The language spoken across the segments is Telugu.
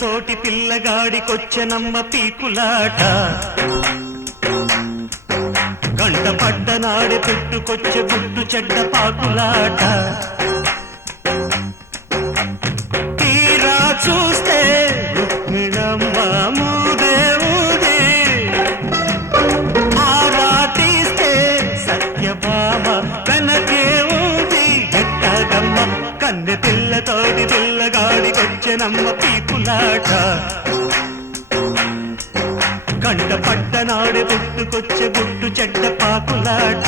పిల్లతోటి పిల్లగాడికొచ్చెనమ్మ పీకులాట గంట పడ్డనాడే పుట్టుకొచ్చే పుట్టు చెడ్డ పాకులాట తీరా చూస్తే రుక్మిణమ్మ మూదే ఊది ఆరా తీస్తే సత్యభామ వెనకే ఊది ఎట్టగమ్మ కన్నె పిల్లతోటి పిల్లగాడికొచ్చెనమ్మ పీకులాట కంట పడ్డనాడు పుట్టుకొచ్చే గుట్టు చెడ్డ పాకులాట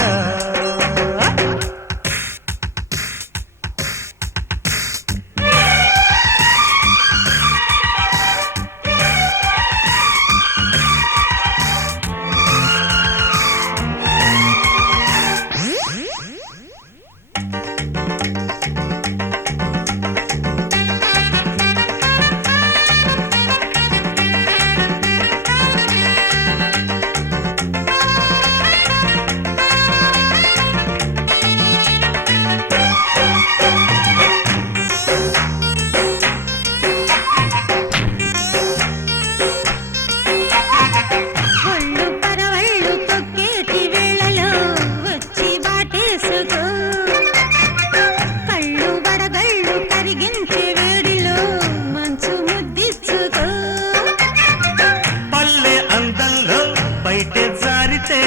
బయటే జారితే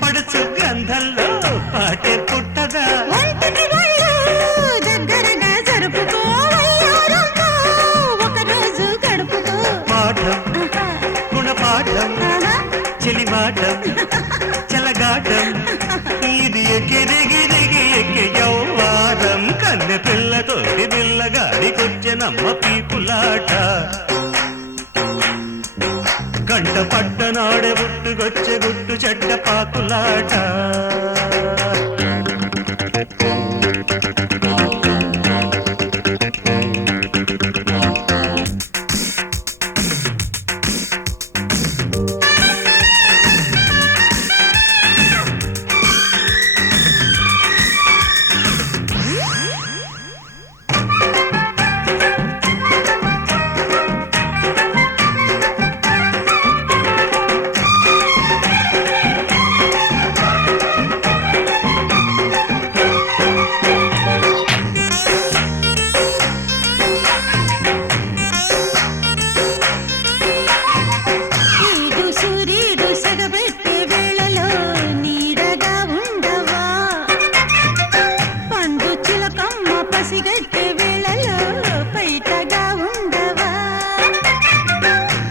పడుచు గంధంలో పాటే పుట్టదా దగ్గరగా జరుపుకోవయ్యారంతో ఒకరోజు గడుపుకో పాఠం గుణపాఠం చెలిమాటం చెలగాటం ఇది ఎక్కిదిగి ఎక్కి యౌవారం కన్నె పిల్లతోటి పిల్లగాడికొచ్చెనమ్మ పీకులాట కంట పడ్డనాడే పుట్టుకొచ్చే గుట్టు చెడ్డ పాకులాట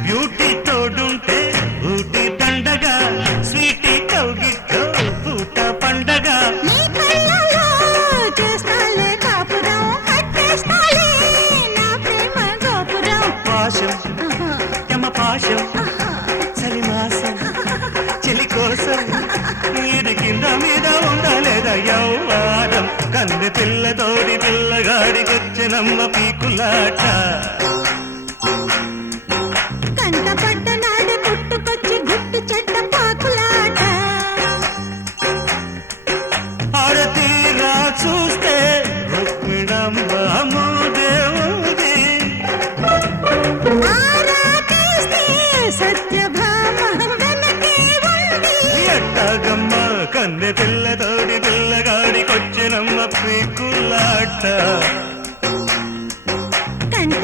బ్యూటీ తోడుంటే ఊటి దండగా స్వీటీ కౌగిట్లో పూట పండగ పాశం యమ పాశం చలిమాసం చెలి కోసం ఇది కింద మీద ఉండలేదా యౌవారం కన్నె పిల్లతోడి పిల్లగాడికొచ్చెనమ్మ పీకులాట కంట పడ్డనాడు పుట్టుకొచ్చి గుట్టు చెడ్డ పాకులాట ఆడతీరా చూస్తే రుక్మిణమ్మ మూదే ఊది ఆరా తీస్తే సత్యభామ వెనకే ఉంది ఎట్టగమ్మ కన్నె పిల్లతోడి పిల్లగాడికొచ్చెనమ్మ పీకులాట కంట